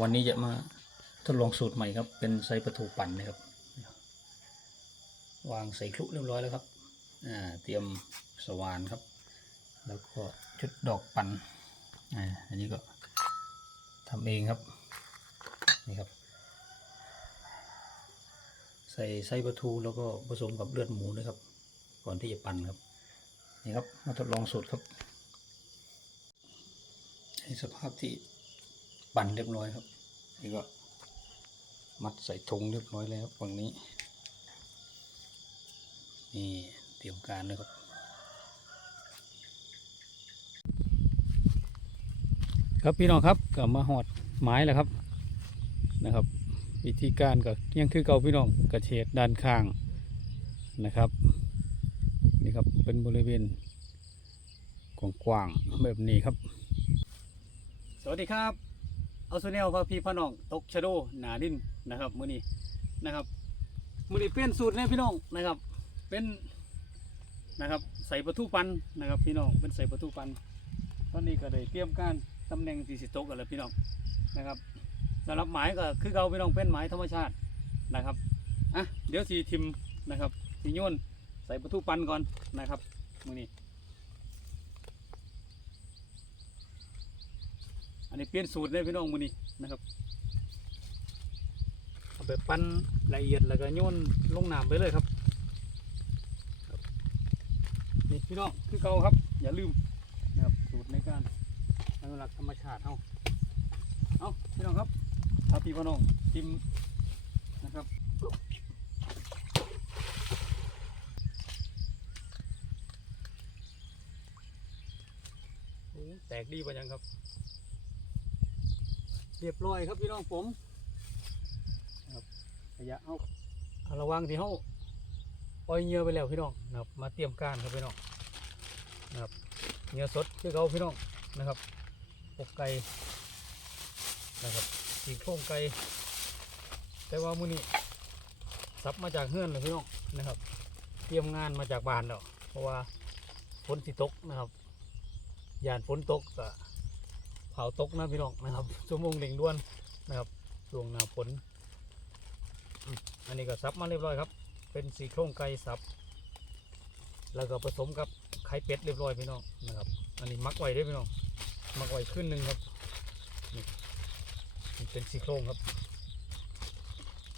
วันนี้จะมาทดลองสูตรใหม่ครับ เป็นไส้ปลาทูปั่นนะครับ วางใส่คลุเรียบร้อยแล้วครับเตรียมสว่านครับ แล้วก็ชุดดอกปั่นอันนี้ก็ทำเองครับนี่ครับ ใส่ไส้ปลาทูแล้วก็ผสมกับเลือดหมูนะครับ ก่อนที่จะปั่นครับนี่ครับมาทดลองสูตรครับในสภาพที่ ปั่นเรียบร้อยครับนี่ก็มัดใส่ถุงเรียบร้อยแล้วครับฝั่งนี้ นี่เตรียมการเลยครับครับพี่น้องครับกลับมาหอดไม้แล้วครับนะครับ วิธีการก็ยังคือเก่าพี่น้องกระเฉดด้านข้างนะครับนี่ครับเป็นบริเวณกว้างๆแบบนี้ครับ สวัสดีครับ เอาโซเนลพาพี่พ่อน้องตกชะโดหนาดินนะครับมื้อนี้นะครับมื้อนี้เปลี่ยนสูตรเลยพี่น้องนะครับ เป็นนะครับใส่ประตูปันนะครับ พี่น้องเป็นใส่ประตูปัน ตอนนี้ก็ได้เตรียมการตำแหน่งที่สิตกกันแล้วพี่น้องนะครับสำหรับหมายก็คือเราพี่น้องเป็นหมายธรรมชาตินะครับอะเดี๋ยวสีทิมนะครับสีโยนใส่ประตูปันก่อนนะครับมือนี้ อันนี้เปลี่ยนสูตรเลยพี่น้องมือนี้นะครับเอาไปปั้นละเอียดแล้วก็โยนลงน้ำไปเลยครับครับนี่พี่น้องคือเก่าครับ อย่าลืมนะครับสูตรในการอนุรักษ์ธรรมชาติเฮาเอาพี่น้องครับถ้าพี่พี่น้องทิมนะครับโอ้แตกดีป่ะยังครับ เรียบร้อยครับพี่น้องผมนะครับขยะเอาเอาระวังที่เฮาปล่อยเหยื่อไปแล้วพี่น้องนะครับ มาเตรียมการครับพี่น้องนะครับเนื้อสดคือเขาพี่น้องนะครับอกไก่นะครับสีโครงไก่แต่ว่ามื้อนี้ซับมาจากเฮือนเลยพี่น้องนะครับ เตรียมงานมาจากบ้านแล้วเพราะว่าฝนสิตกนะครับยานฝนตกก็ เผาตกนะพี่น้องนะครับชั่วโมงเร่งด่วนนะครับช่วงหน้าฝนอันนี้ก็ซับมาเรียบร้อยครับ เป็นสีโครงไก่ซับ แล้วก็ผสมกับไข่เป็ดเรียบร้อยพี่น้องนะครับ อันนี้มักไว้เด้วยพี่น้องมักไว้ขึ้นหนึ่งครับนี่เป็นซี่โครงครับ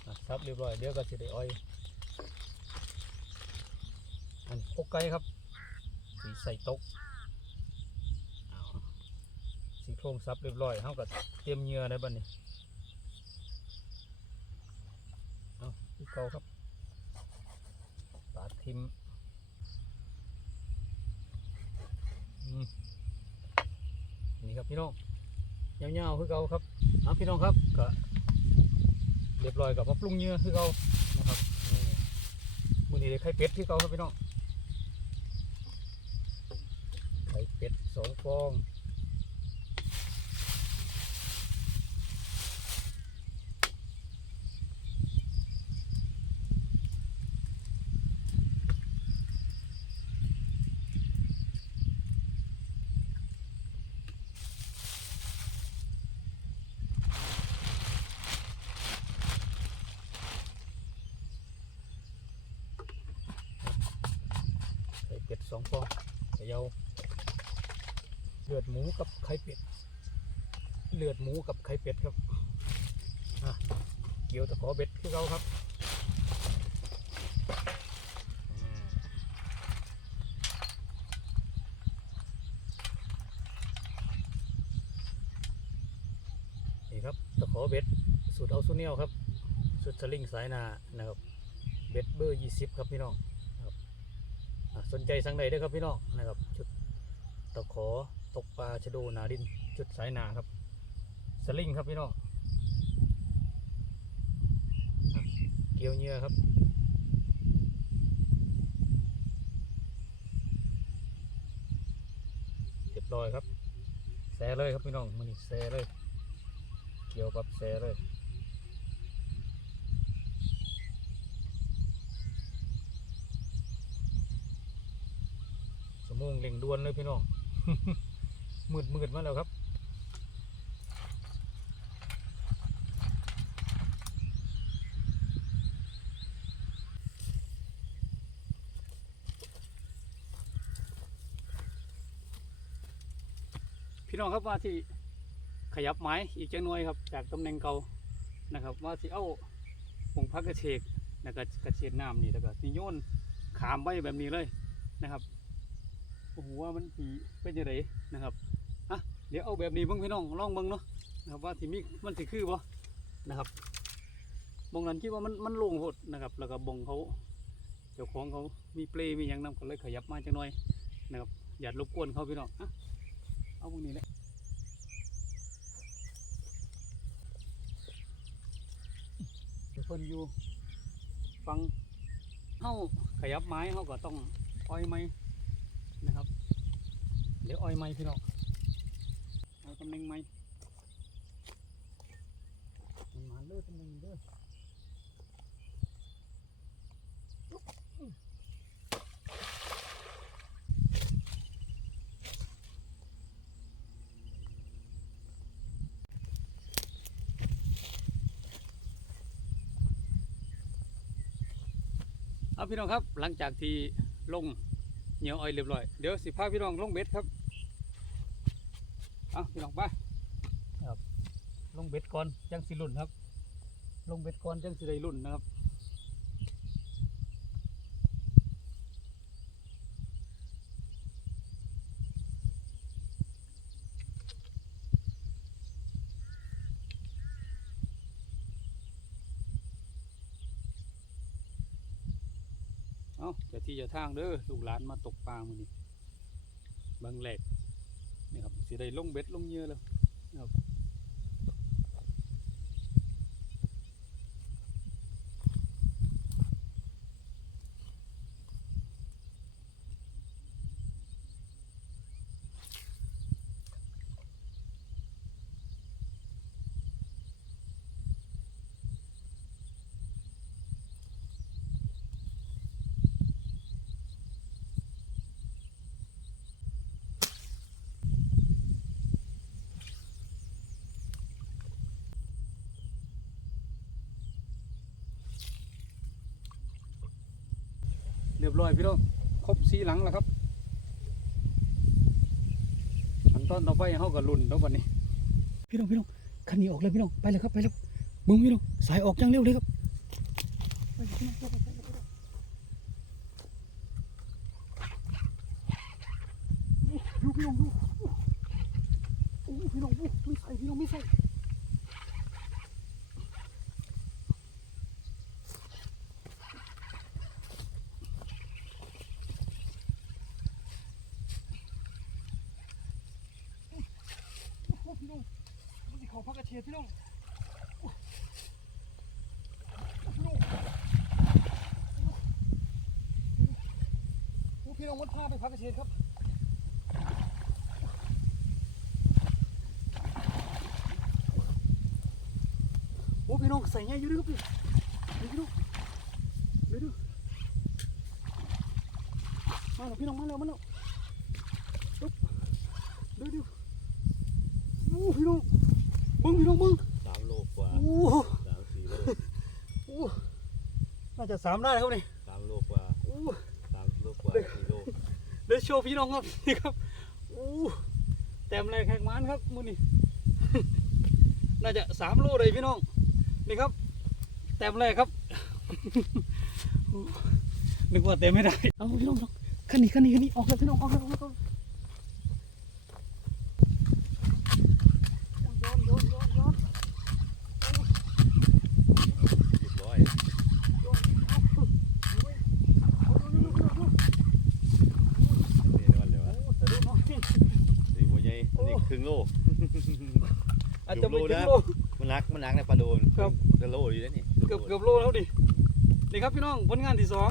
อะครับเรียบร้อยเดี๋ยวก็จะได้อ้อยอันอกไก่ครับสีใส่ตกเอา ซี่โครงซับเรียบร้อยเขาก็เตรียมเหยื่อได้บ้านี้เอาที่เก่าครับปาดทิมอืมนี่ครับพี่น้องยาวๆคือเก่าครับเอาพี่น้องครับก็เรียบร้อยกับมาปรุงเนื้อคือเก่านะครับมือนี้ได้ไข่เป็ดคือเก่าครับพี่น้องไข่เป็ดสองฟอง องฟองเขยาเลือดหมูกับไข่เป็ด เลือดหมูกับไข่เป็ดครับเกี่ยวตะขอเบ็ดคือเก่าครับนี่ครับตะขอเบ็ดสูตรเอาซูเนียลครับสูตรสลิงสายนานะครับ เบ็ดเบอร์ยี่สิบครับพี่น้อง สนใจสั่งใดได้ครับพี่น้องนะครับชุดตะขอตกปลาชะโดนาดินชุดสายนาครับสลิงครับพี่น้องเกี่ยวเหยื่อครับเรียบร้อยครับแซ่เลยครับพี่น้องมันนี่แซ่เลย เกี่ยวกับแซ่เลย วงเล่งด่วนเลยพี่น้อง มืดมืดมาแล้วครับพี่น้องครับว่าที่ขยับไม้อีกจังหน่วยครับ จากตำแหน่งเก่านะครับ ว่าที่เอ้าผงพักกระเชกนะกระเชดน้ำนี่แล้วก็นิยนขามไว้แบบนี้เลยนะครับ โอ้โหว่ามันสีเป็นยังไงนะครับอะเดี๋ยวเอาแบบนี้เบิ่งพี่น้องลองเบิ่งเนาะนะครับว่าที่มีมันสิคือบ่นะครับบงนั้นคิดว่ามันมันโล่งโหดนะครับ แล้วก็บงเขาเจ้าของเขามีเปลมีหยังนำก็เลยขยับมาจังหน่อยนะครับ อย่ารบกวนเขาพี่น้องอะเอาพวกนี้แหละเดี๋ยวเพิ่นอยู่ฟังเฮาขยับไม้เฮาก็ต้องอ้อยไม้ นะครับเดี๋ยวอ้อยไม้พี่น้องเอาตำแหน่งไม้มันมาเลือตำแหน่งเด้อเอาพี่น้องครับหลังจากที่ลง เหนียวอ้อยเรียบร้อย เดี๋ยวสิพาพี่น้องลงเบ็ดครับ เอาพี่น้องไปครับ ลงเบ็ดก่อนจังสิรุ่นครับ ลงเบ็ดก่อนจังสิได้รุ่นนะครับ เอาจะที่จะทางเด้อลูกหลานมาตกปลามือนี้บางแหลกนี่ครับสิได้ลงเบ็ดลงเยอะแล้ว รียบร้อยพี่น้องครบสีหลังแล้วครับขั้นตอนต่อไปเขาก็ลุ่นแล้ววันนี้ พี่น้องพี่น้องคันนี้ออกเลยพี่น้องไปเลยครับไปแล้วมึงพี่น้องสายออกจังเร็วเลยครับพี่น้องไปเลยไปเลยไปเลยดูพี่น้องดูโอ้พี่น้องโอ้ไม่ใส่พี่น้องไม่ใส่โอ้พี่น้องมันจะเขาพักกระเทียมพี่น้องโอ้พี่น้องโอ้ พี่น้องมันพาไปพักกระเทียมครับโอ้พี่น้องใส่ไงอยู่ด้วยครับพี่เดี๋ยวพี่น้องเดี๋ยวดูมาแล้วพี่น้องมาแล้วมาแล้วปึ๊บเดี๋ยวดูโอ้พี่น้องมึงพี่น้องมึงสามโลกว่าโอ้สามสี่โลโอ้น่าจะสามได้ครับนี่ สามโลกว่า โอ้ สามโลกว่าสี่โล เดี๋ยวโชว์พี่น้องครับนี่ครับอู้เต็มแรกแข่งมันครับมือนี่น่าจะสามโลเลยพี่น้องนี่ครับเต็มแรกครับนึกว่าเต็มไม่ได้เอาพี่น้องขันนี้ขันนี้ขันนี้ออกแล้วพี่น้องออกแล้วออกแล้วออกแล้วโยนโยนโยนโยน เรียบร้อย โยนเอาเอาเอาเอาเอาเอาเอา นี่ในวันเลยวะ โอ้สะดุ้งเนาะ สี่หัวใหญ่อันนี้ครึ่ง โลอาจจะไม่ถึงดูโลนะมันนักมันนักในปลาโดนครับ จะโลอยู่แล้วนี่เกือบเกือบโลแล้วดินี่ครับพี่น้องผลงานที่สอง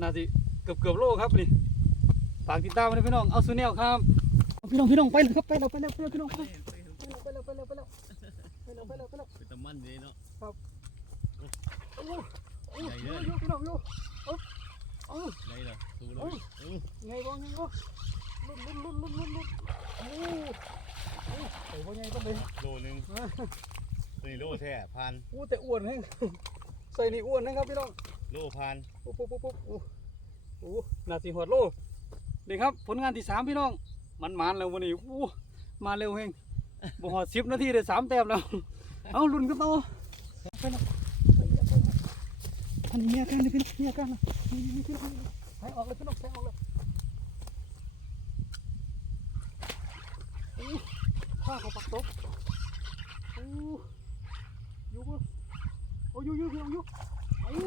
น่าสิเกือบเกือบโลครับนี่ฝากติดตามไว้นะพี่น้องเอาซูเนลครับเอาพี่น้องพี่น้องไปเลยครับไปแล้วไปแล้วไปแล้วพี่น้องไปแล้วไปแล้วไปแล้วไปแล้วไปแล้วไปแล้วไปแล้ว เป็นตะมันเลยเนาะโอ้โหโอ้โหโยโยพี่น้องโยเอ้าเอ้าไรเหรอสูโลเอ้าอืมไงบ้างไงบ้างลุ้นลุ้นลุ้นลุ้นลุ้นลุ้น โอ้โหโอ้โหไงก็เป็นโลนึงตัวนี้โลแท้พันโอ้แต่อ้วนแฮงใส่นี่อ้วนนะครับพี่น้องโลพันปุ๊บปุ๊บปุ๊บปุ๊บโอ้โหนาสีหัวโลนี่ครับ ผลงานที่สามพี่น้อง มันมันแล้ววันนี้โอ้มาเร็วเฮงบ่หอดสิบนาทีได้สามแต้มแล้ว เอาลุ้นกันต่อไปแล้วอันนี้มีอาการเลยพี่น้องมีอาการล้วนี่นี่พี่น้องใส่ออกเลยพี่น้องใส่ออกเลย ข้าเขาปักตกอู้อยู่บ่โอ้ยอยู่อยู่พี่น้องยู่อู้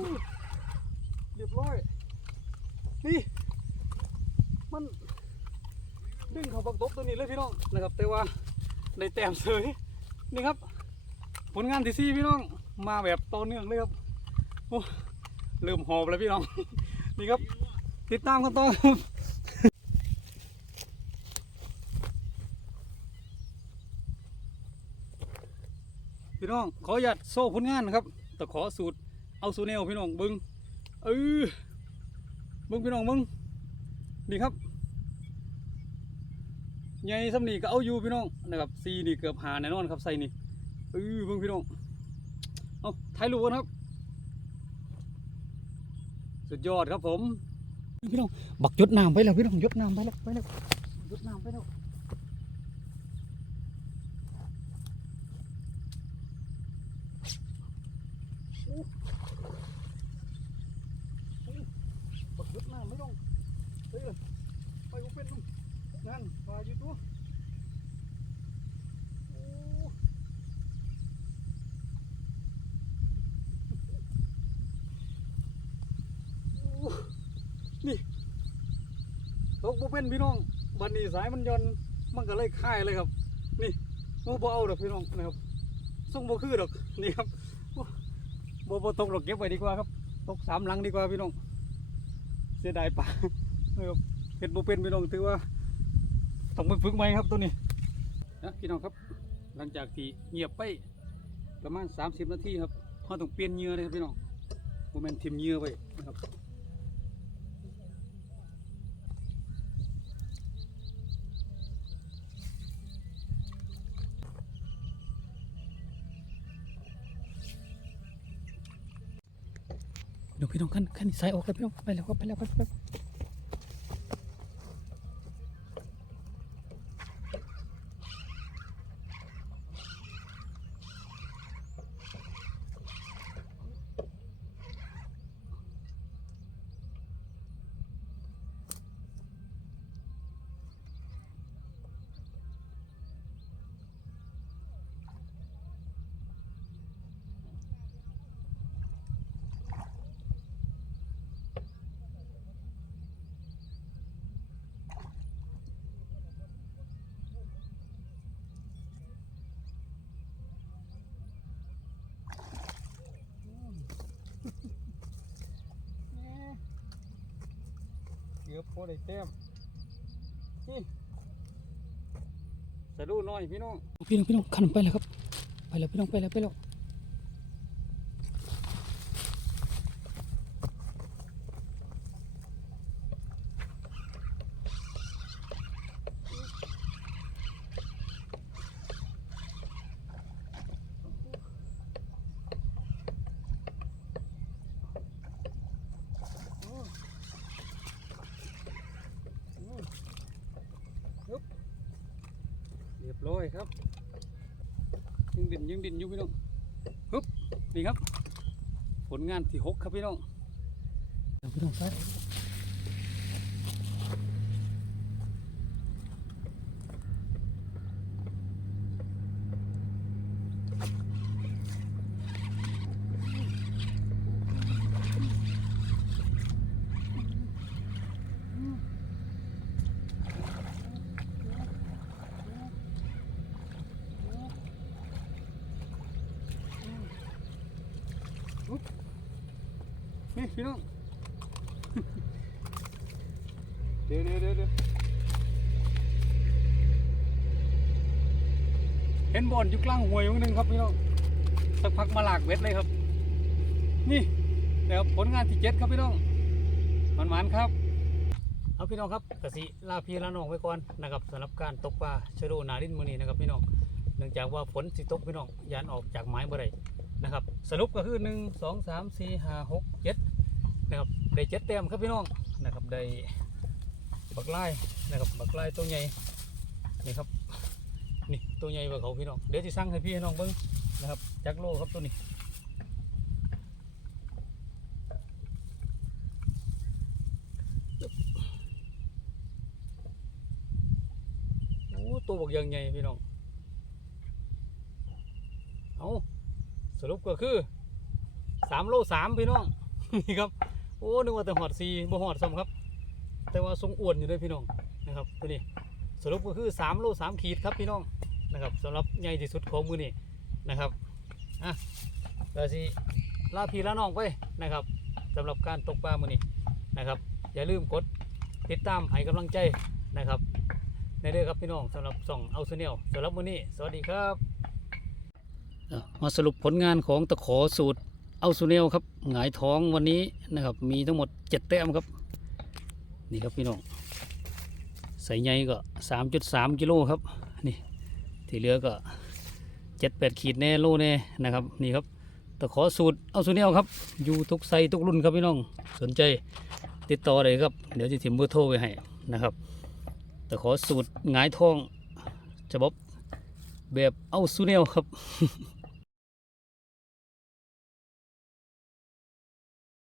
เรียบร้อย นี่ มัน ดึงเขาปักตกตัวนี้เลยพี่น้องนะครับ แต่ว่าได้แต้มเสยนี่ครับ ผลงานที่สี่พี่น้อง มาแบบต่อเนื่องเลยครับโอ้เริ่มหอบแล้วพี่น้อง นี่ครับ ติดตามกันต่อครับ น้องขออนุญาตโซ่ผลงานนะครับแต่ขอสูตรเอาสูตรแนวพี่น้องบิ้งเออบิ้งพี่น้องบิ้งนี่ครับใหญ่สำนีก็เอาอยู่พี่น้องนะครับซีนี่เกือบหาแน่นอนครับใส่นี่เออบิ่งพี่น้องเอาถ่ายรูปกันครับ สุดยอดครับผมพี่น้องบักยดน้ำไปแล้วพี่น้องยดน้ำไปแล้วไปแล้วยดน้ำไปแล้วโอ้โอ้บักยดน้ำไม่ต้องเฮ้ยไปกูเป็นนุ่มนั่นปลาอยู่ตัวโอ้ นี่่นพี่น้องบันนี้สายมันย่อนมันก็เลยค่ายเลยครับ นี่บ่บ่เอาดอกพี่น้องนะครับส่งบ่คือดอกนี่ครับบ่บ่ตกดอกเก็บไว้ดีกว่าครับ ตกสามหลังดีกว่าพี่น้องเสียดายปลานะครับเฮ็ดบ่เป็นพี่น้องถือว่าต้องไปฝึกใหม่ครับตัวนี้นะพี่น้องครับ หลังจากที่เงียบไปประมาณ 30 นาทีครับเราต้องเปลี่ยนเหยื่อเลยครับพี่น้องบ่แม่นทิ่มเหยื่อไว้นะครับ เดี๋ยวพี่น้องขั้นขั้นสายออกแล้วพี่น้องไปแล้วครับไปแล้วครับ อบพอได้เต็มนี่สะดุ้น้อยพี่น้อง พี่น้องพี่น้องขันไปแล้วครับ ไปแล้วพี่น้องไปแล้วไปแล้วเรียบร้อยครับยัง ดินยังดินอยู่พี่น้องฮึบนี่ครับ ผลงานที่หกครับพี่น้องพี่น้องไป นี่พี่น้อง เดี๋ยวเดี๋ยวเดี๋ยวเห็นบอลอยู่กลางห้วยมั้งนึงครับพี่น้อง สักพักมาหลากเบ็ดเลยครับ นี่เดี๋ยวผลงานที่เจ็ดครับพี่น้องมันหวานๆครับเอาพี่น้องครับกสิลาพี่ลาน้องไว้ก่อนนะครับสำหรับการตกปลาชะโดนารินมือนี้นะครับพี่น้องเนื่องจากว่าฝนสิตกพี่น้องยานออกจากไม้บ่ได้นะครับ สรุปก็คือหนึ่งสองสามสี่ห้าหกเจ็ด นะครับได้เจ็ดแต้มครับพี่น้องนะครับได้บักไล่นะครับบักไล่ตัวใหญ่นี่ครับนี่ตัวใหญ่กว่าเขาพี่น้องเดี๋ยวจะสั่งให้พี่น้องเบิ้งนะครับจักโลครับตัวนี้โอ้ตัวบักยังใหญ่พี่น้องเอาสรุปก็คือสามโลสามพี่น้องนี่ครับ โอ้นึกว่าแต่หอดสี่บ่หอดซ้ำครับ แต่ว่าทรงอ้วนอยู่ด้วยพี่น้องนะครับตัวนี้สรุปก็คือ 3 โล 3 ขีดครับพี่น้องนะครับสำหรับใหญ่ที่สุดของมือนี้นะครับอะก็สิลาพี่ลาน้องไปนะครับสำหรับการตกปลามือนี้นะครับ อย่าลืมกดติดตามให้กำลังใจนะครับในเด้อครับพี่น้องสำหรับส่องเอาเซเนียลสำหรับมือนี้ สวัสดีครับมาสรุปผลงานของตะขอสูตร เอาซูเนลครับหงายท้องวันนี้นะครับ มีทั้งหมด7แต้มครับ นี่ครับพี่น้องใส่ใหญ่ก็3.3กิโลครับนี่ที่เหลือก็7-8ขีดแน่โลแน่นะครับนี่ครับตะขอสูตรเอาสูตรแนวครับ อยู่ทุกไซส์ทุกรุ่นครับพี่น้องสนใจติดต่อเลยครับ เดี๋ยวจะถิ่มเบอร์โทรไว้ให้นะครับตะขอสูตรหงายทองจะบบแบบเอาสูตรแนวครับ